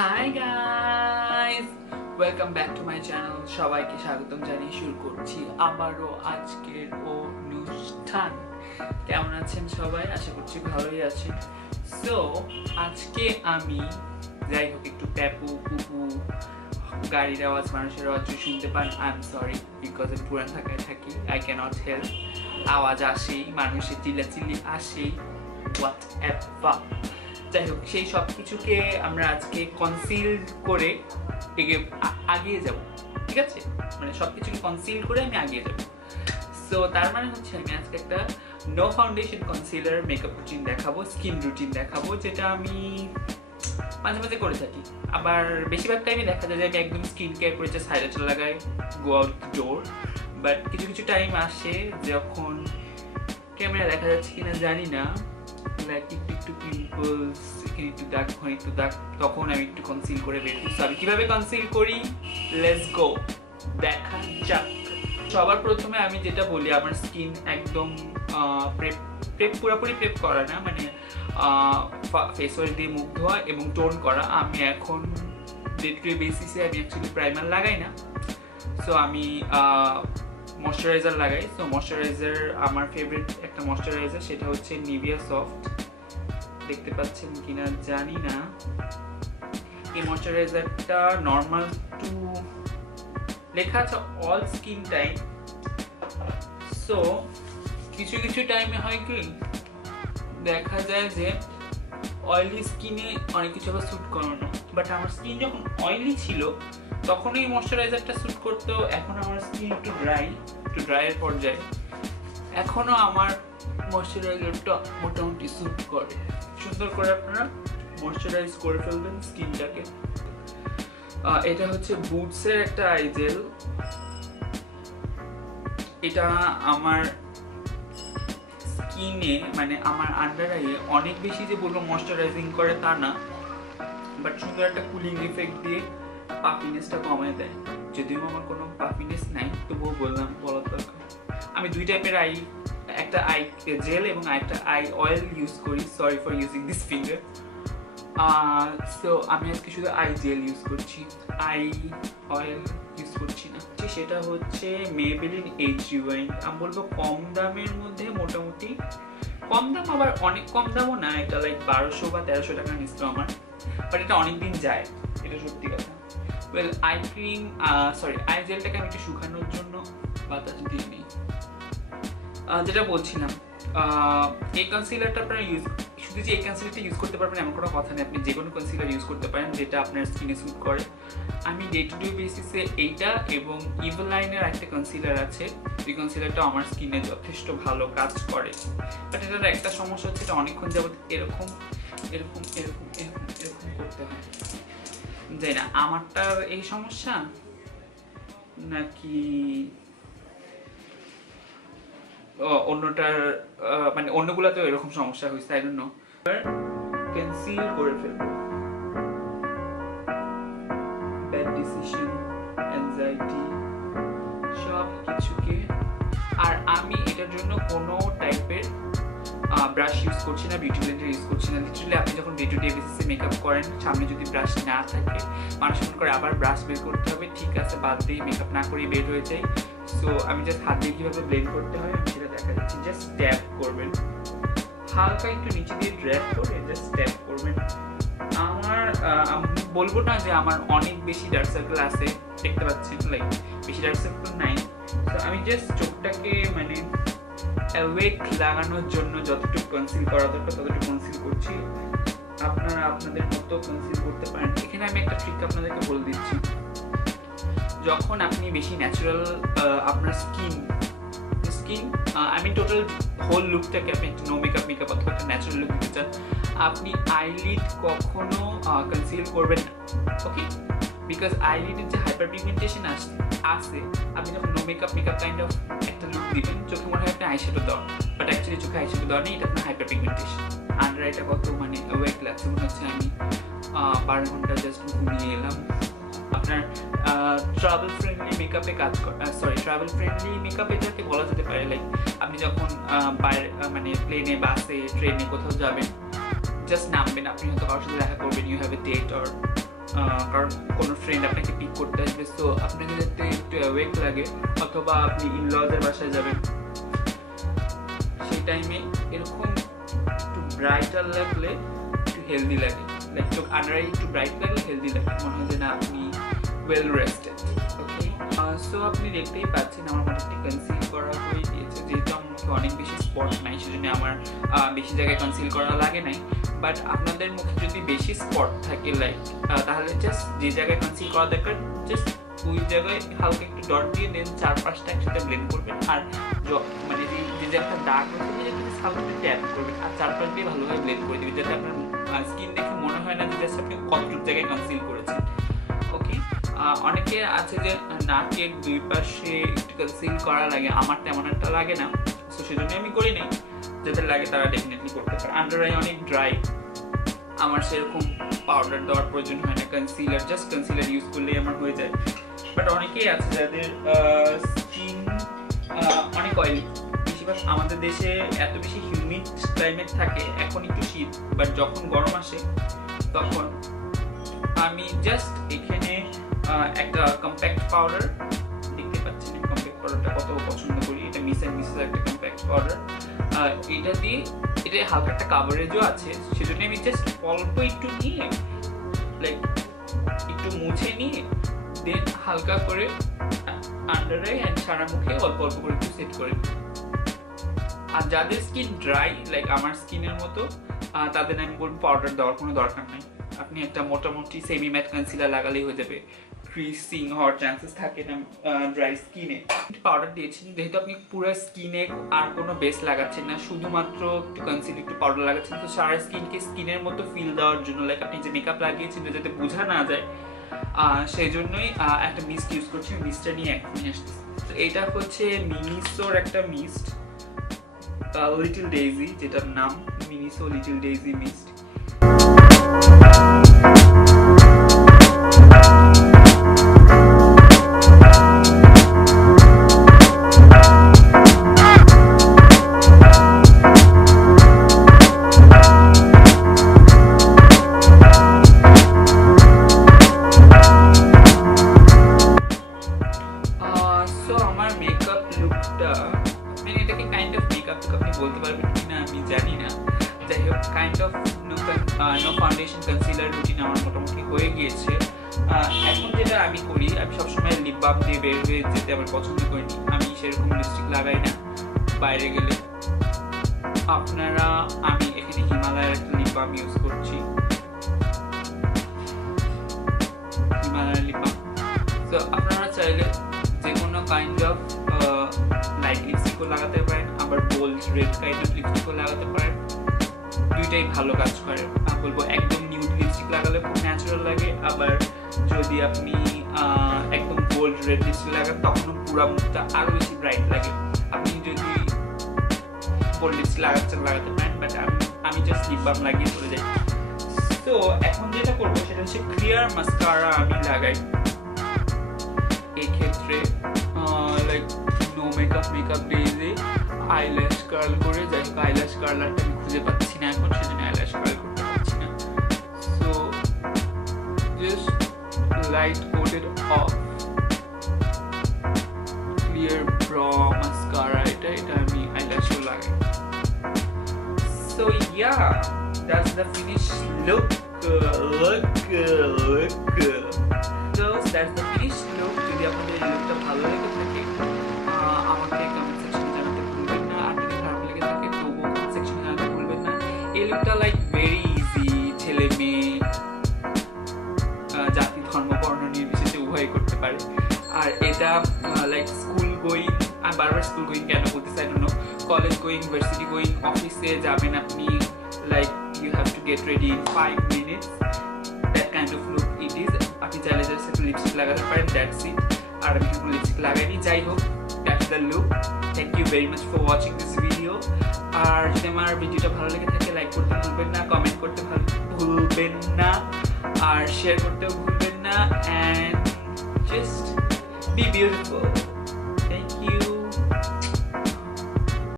Hi guys, welcome back to my channel. সবাইকে স্বাগতম জানিয়ে শুরু করছি আবারও আজকের অনুষ্ঠান। কেমন আছেন সবাই? আশা করছি ভালোই আছেন। সো আজকে আমি যাই হোক একটু প্যাপু পুপু গাড়ির আওয়াজ মানুষের আওয়াজ শুনতে পান। আই এম সরি, বিকজ আমি পুরান ঢাকায় থাকি। আই ক্যানট হেল্প, আওয়াজ আসেই, মানুষের চিল্লাচিল্লি আসেই, হোয়াট এভার। যাই হোক, সেই সব কিছুকে আমরা আজকে কনসিল করে আগিয়ে যাব, ঠিক আছে? মানে সব কিছুকে কনসিল করে আমি আগিয়ে যাব। সো তার মানে হচ্ছে আমি আজকে একটা no foundation concealer makeup routine দেখাবো, স্কিন রুটিন দেখাবো, যেটা আমি মাঝে মাঝে করে থাকি। আবার বেশিরভাগ টাইমে দেখা যায় যে আমি একদম স্কিন কেয়ার করে জাস্ট হাইলাইটার লাগাই, গো আউট ডোর। বাট কিছু কিছু টাইম আসে যখন ক্যামেরা দেখা যাচ্ছে কিনা জানি না, একটু পিম্পলস, এখানে একটু দাগ, ওখানে একটু দাগ, তখন আমি একটু কনসিল করে বের করি। আমি কিভাবে কনসিল করি, লেটস গো, দেখা যাক। সবার প্রথমে আমি যেটা বলি, আমার স্কিন একদম পুরোপুরি প্রেপ করা না, মানে ফেস ওয়াশ দিয়ে মুখ ধোয়া এবং টোন করা। আমি এখন ডে টু ডে বেসিসে আমি অ্যাকচুয়ালি প্রাইমার লাগাই না। সো আমি ময়শ্চারাইজার লাগাই। সো ময়শ্চারাইজার, আমার ফেভারিট একটা ময়শ্চারাইজার, সেটা হচ্ছে নিভিয়া সফট। দেখতে পাচ্ছেন কিনা জানি না। এই ময়শ্চারাইজারটা নর্মাল টু লেখা আছে অল স্কিন টাইপ। সো কিছু কিছু টাইমে হয় কি, দেখা যায় যে অয়েলি স্কিনে অনেক কিছু আবার স্যুট করানো, বাট আমার স্কিন যখন অয়েলি ছিল তখন এই ময়শ্চারাইজারটা স্যুট করতো। এখন আমার স্কিন একটু ড্রাইয়ের পর্যায়ে, এখনও আমার ময়শ্চারাইজারটা মোটামুটি স্যুট করে। সুন্দর করে আপনারা ময়শ্চারাইজ করে ফেলবেন স্কিনটাকে। এটা হচ্ছে বুটসের একটা আই জেল। এটা আমার স্কিনে, মানে আমার আন্ডার আইয়ে অনেক বেশি যে বলবো ময়শ্চারাইজিং করে তা না, বাট সুন্দর একটা কুলিং ইফেক্ট দিয়ে পাফিনেসটা কমায় দেয়। যদিও আমার কোনো পাফিনেস নাই, তবুও বলার দরকার। আমি দুই টাইপের একটা আই জেল এবং একটা আই অয়েল ইউজ করি। Sorry for using this finger. So আমি আজকে শুধু আই জেল ইউজ করছি, আই অয়েল ইউজ করছি না। সেটা হচ্ছে মেবেলিন এইচ রিওয়াইন্ড। আমি বলবো কম দামের মধ্যে, মোটামুটি কম দাম, আবার অনেক কম দামও না। এটা লাইক 1200 বা 1300 টাকা নিচ্ছিল আমার, বাট এটা অনেকদিন যায়, এটা সত্যি কথা। ওয়েল, আই ক্রিম, আই জেলটাকে আমি একটু শুকানোর জন্য বাতাস দিয়ে নিই। যেটা বলছিলাম, এই কনসিলারটা আপনারা শুধু যে এই কনসিলারটা ইউজ করতে পারবেন এমন কোনো কথা নেই। আপনি যে কোনো কনসিলার ইউজ করতে পারেন যেটা আপনার স্কিনে স্যুট করে। আমি ডে টু ডে বেসিসে এইটা এবং ইভেলাইনের একটা কনসিলার আছে, এই কনসিলারটা আমার স্কিনে যথেষ্ট ভালো কাজ করে। বাট এটার একটা সমস্যা হচ্ছে, এটা অনেকক্ষণ যাবত এরকম এরকম এরকম এরকম এরকম করতে হয়। যাই না আমারটার এই সমস্যা নাকি অন্যটার, মানে অন্যগুলোতেও এরকম সমস্যা হয়েছে, আই ডোন্ট নো। কনসিল করে ফেলবো ব্যাড ডিসিশন, অ্যাংজাইটি, সব কিছুকে। আর আমি এটার জন্য কোনো টাইপের ব্রাশ ইউজ করছি না, বিউটি ব্লেন্ডার ইউজ করছি না। লিটারালি আপনি যখন ডে টু ডে বেসিসে মেকআপ করেন, সামনে যদি ব্রাশ না থাকে, মানুষ মনে করে আবার ব্রাশ বের করতে হবে। ঠিক আছে, বাদ দিয়ে মেকআপ না করেই বের হয়ে যায়। সো আমি জাস্ট হাত দিয়ে কীভাবে ব্লেন্ড করতে হয় আমি সেটা দেখা যাচ্ছি। জাস্ট ট্যাপ করবেন, হালকা একটু নিচে দিয়ে ড্র্যাগ করে জাস্ট ট্যাপ করবেন। আমি বলবো না যে আমার অনেক বেশি ডার্ক সার্কেল আছে, দেখতে পাচ্ছেন, লাইক বেশি ডার্ক সার্কেল নাই। তো আমি জাস্ট চোখটাকে মানে অ্যাওয়েক লাগানোর জন্য যতটুকু কনসিল করা দরকার ততটুকু কনসিল করছি। আপনারা আপনাদের মতো কনসিল করতে পারেন। এখানে আমি একটা ট্রিক আপনাদেরকে বলে দিচ্ছি। যখন আপনি বেশি ন্যাচারাল আপনার স্কিন আমি টোটাল হোল লুকটাকে আপনি নো মেকআপ অথবা একটা ন্যাচারাল লুক দিতে চান, আপনি আইলিড কখনো কনসিল করবেন না, ওকে? বিকজ আইলিডের যে হাইপার পিগমেন্টেশন আছে, আপনি যখন নো মেকআপ কাইন্ড অফ একটা লুক দিবেন, চোখে মনে হয় আপনি আইশ্যাডো দেওয়া, বাট অ্যাকচুয়ালি চোখে আইশ্যাডো দেওয়া নেই, এটা আপনার হাইপার পিগমেন্টেশন। আন্ডার আইটা কত মানে ওয়েট লাগছে, মনে হচ্ছে আমি 12 ঘন্টা জাস্ট ঘুমিয়ে এলাম। আপনার ট্রাভেল ফ্রেন্ডলি মেকআপে কাজ করে, ট্রাভেল ফ্রেন্ডলি মেকআপ এটাকে বলা যেতে পারে। লাইক আপনি যখন বাইরে মানে প্লেনে, বাসে, ট্রেনে কোথাও যাবেন, জাস্ট নামবেন, আপনি হয়তো কারোর সাথে দেখা করবেন, you have a date or কারণ কোনো ফ্রেন্ড আপনাকে পিক করতে আসবে, সো আপনাকে যাতে একটু অ্যাওয়েক লাগে, অথবা আপনি ইনলজের বাসায় যাবেন, সেই টাইমে এরকম একটু ব্রাইটার লাগলে একটু হেলদি লাগে, লাইক চোখ আন্ডার আই একটু ব্রাইট লাগলে হেলদি লাগে, মনে হয় যে না আপনি ওয়েল রেস্টেড। ওকে, সো আপনি দেখতেই পাচ্ছেন আমার মোটামুটি কনসিল করা হয়ে গিয়েছে, যেহেতু আমার মুখে অনেক বেশি স্পট নাই সেজন্য আমার বেশি জায়গায় কনসিল করা লাগে নাই। বাট আপনাদের মুখে যদি বেশি স্পট থাকে লাইক, তাহলে জাস্ট যে জায়গায় কনসিল করা দরকার জাস্ট ওই জায়গায় হালকা একটু ডট দিয়ে দেন, 4-5টা একসাথে ব্লেন্ড করবেন, আর মানে যে জায়গাটা দাগ হচ্ছে হালকা ট্যাপ করবেন, আর 4-5 দিয়ে ভালোভাবে ব্লেন্ড করে দেবেন, যাতে আপনার স্কিন দেখে মনে হয় না যে জাস্ট আপনি কতটুকু জায়গায় কনসিল করেছেন। ওকে, অনেকে আছে যে নাকের দুই পাশে একটু কনসিল করা লাগে, আমার তেমন একটা লাগে না, তো সেজন্য আমি করি নাই। যাদের লাগে তারা ডেফিনেটলি করতে পারে। আন্ডার আই অনেক ড্রাই, আমার সেরকম পাউডার দেওয়ার প্রয়োজন হয় না, কনসিলার জাস্ট কনসিলার ইউজ করলেই আমার হয়ে যায়। বাট অনেকেই আছে যাদের স্কিন অনেক অয়েলি, বেশিরভাগ আমাদের দেশে এত বেশি হিউমিড ক্লাইমেট থাকে, এখন একটু শীত, বাট যখন গরম আসে তখন আমি জাস্ট এখানে একটা কম্প্যাক্ট পাউডার, দেখতে পাচ্ছেন কম্প্যাক্ট পাউডারটা কত পছন্দ করি, এটা মিস অ্যান্ড মিসেস একটা কম্প্যাক্ট পাউডার, এটা দিয়ে এটা হালকা একটা কাভারেজও আছে, সেজন্য আমি জাস্ট অল্প একটু নিয়ে লাইক একটু মুছে নিয়ে দেন হালকা করে আন্ডার আই অ্যান্ড সারা মুখে অল্প অল্প করে একটু সেট করে দিই। আর যাদের স্কিন ড্রাই লাইক আমার স্কিনের মতো, তাদের আমি বলবো পাউডার দেওয়ার কোনো দরকার নাই, আপনি একটা মোটামুটি সেমি ম্যাট কনসিলার লাগালেই হয়ে যাবে, ক্রিসিং হওয়ার চান্সেস থাকে না ড্রাই স্কিনে। পাউডার দিয়েছেন যেহেতু আপনি পুরো স্কিনে আর কোনো বেস লাগাচ্ছেন না, শুধুমাত্র একটু কনসিল একটু পাউডার লাগাচ্ছেন, তো সারা স্কিনকে স্কিনের মতো ফিল দেওয়ার জন্য লাইক আপনি যে মেকআপ লাগিয়েছেন যাতে বোঝা না যায়, সেই জন্যই একটা মিস্ট ইউজ করছি। মিস্টটা নিয়ে এখনই আসছি। তো এটা হচ্ছে মিনিসোর একটা মিস্ট, লিটল ডেইজি, যেটার নাম মিনিসো লিটল ডেইজি মিস্ট। বলতে পারবেন কিনা আমি জানি না, যাই হোক kind of no foundation concealer routine আমার মোটামুটি হয়ে গিয়েছে। এখন যেটা আমি করি, আমি সবসময় লিপ বাম দিয়ে বের হয়ে যেতে আমার পছন্দ করিনি, আমি সেরকম লিপস্টিক লাগাই না বাইরে গেলে। আপনারা, আমি এখানে হিমালয়ের একটা লিপ বাম ইউজ করছি, হিমালয়ের লিপ বাম। তো আপনারা চাইলে যে কোনো কাইন্ড অফ লাইট লিপস্টিকও লাগাতে পারেন, আবার বোল্ড রেড কাইন্ড অফ লিপস্টিকও লাগাতে পারেন, দুইটাই ভালো কাজ করে। আমি বলবো একদম নিউড লিপস্টিক লাগালে খুব ন্যাচারাল লাগে, আবার যদি আপনি একদম বোল্ড রেড লিপস্টিক লাগান তখনও পুরো মুখটা আরও বেশি ব্রাইট লাগে। আপনি যদি বোল্ড লিপস্টিক লাগাচ্ছেন লাগাতে পারেন, বাট আমি জাস্ট লিপ বাম লাগিয়ে চলে যাই। তো এখন যেটা করবো সেটা হচ্ছে ক্লিয়ার মাস্কারা আমি লাগাই, এই ক্ষেত্রে লাইক নো মেকআপ ডেজে আইল্যাশ কার্ল করে, যাই হোক আইল্যাশ কার্লারটা আমি খুঁজে পাচ্ছি না এখন, সেজন্য আইল্যাশ কার্ল করতে পারছি না। So just light coated of clear brow mascara, এটা আমি আইল্যাশও লাগাই। So yeah, that's the finish look. That's the finished look. যদি আপনাদের এই লুকটা ভালো লেগে থাকে আমাকে কমেন্ট সেকশনে জানাতে ভুলবেন না, আর যদি খারাপ লেগে থাকে তবুও কমেন্ট সেকশনে জানাতে ভুলবেন না। এই লুকটা লাইক ভেরি ইজি, ছেলে মেয়ে, জাতি ধর্ম বর্ণ নির্বিশেষে উভয় করতে পারে। আর এটা লাইক স্কুল গোয়িং, আমি বারবার স্কুল গোয়িং কেন বলতেছি I don't know, college going, university going, অফিসে যাবেন আপনি, like you have to get ready in 5 minutes, that kind of look it is. আপনি চাইলে জাস্ট একটু লিপস্টিক লাগাতে পারেন, দ্যাটস ইট। আর আমি কোনো লিপস্টিক লাগাইনি, যাই হোক that's the look. Thank you very much for watching this video. আর যদি আমার ভিডিওটা ভালো লেগে থাকে লাইক করতে ভুলবেন না, কমেন্ট করতে ভুলবেন না, আর শেয়ার করতেও ভুলবেন না, অ্যান্ড জাস্ট বি বিউটিফুল।